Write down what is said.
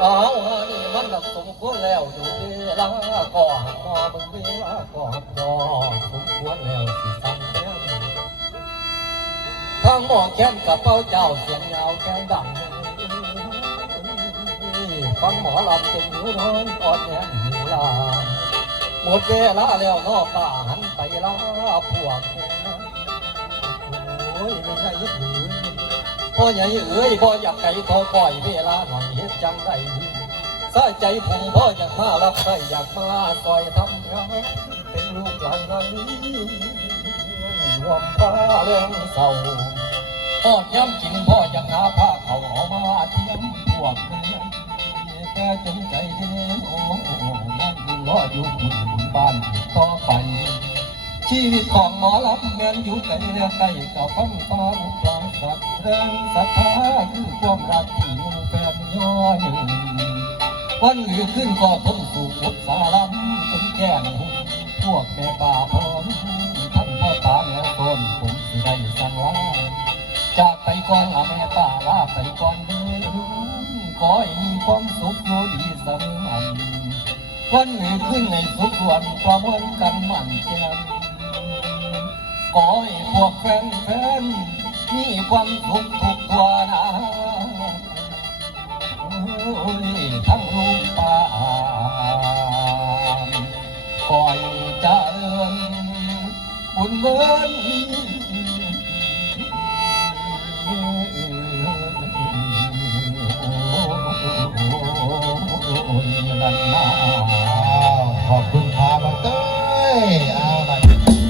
เอานี่มันก็สมควรแล้วอยู่เวลาก่อนพอมึงเวลาก่อนพอสมควรแล้วสิสั่งแค้นทั้งหมอแค้นกับเป้าเจ้าเสียงยาวแค้นดังฟังหมอลำจนหูร้อนอ่อนแรงหิวลาหมดเวลาแล้วนอป่าหันไปลาพวกแกโอ้ยไม่ใช่ยึดถือพ่อใหญ่เอ๋ยพ่ออยากไก่ขอปล่อยเวลาหน่อยเฮ็ดจังไรสายใจผมพ่ออยากมารับใครอยากมาซอยทำงานเป็นลูกหลานนั้นรวมฟ้าเรื่องเศร้าพ่อย้ำจริงพ่ออยากหาผ้าเขาออกมาเทียมพวกเมียแกจงใจเด่นโอ้นั่นรออยู่บุญบ้านต่อไปชีวิตของหมอลำเงินอยู่ไกลเรือไกลกับฟังฟ้าลูกหลานสักเรื่องศรัทธาคือความรักที่มุ่งแฟนย้อยวันหรือขึ้นก็ทนสู่อุตสาหลำจนแก่งพวกแม่ป่าพร้อมท่านพ่อตาแม่ต้นผมสิได้สั่งลาจากไปก่อนละแม่ป่าลาไปก่อนเดินขอให้มีความสุขอยู่ดีเสมอวันหรือขึ้นในสุขวันประมวลกันมันแจ่มขอให้พวกแฟนๆมีความสุขทุกตัวนะทั้งลูกป่าคอยเจริญบุญเบิร์น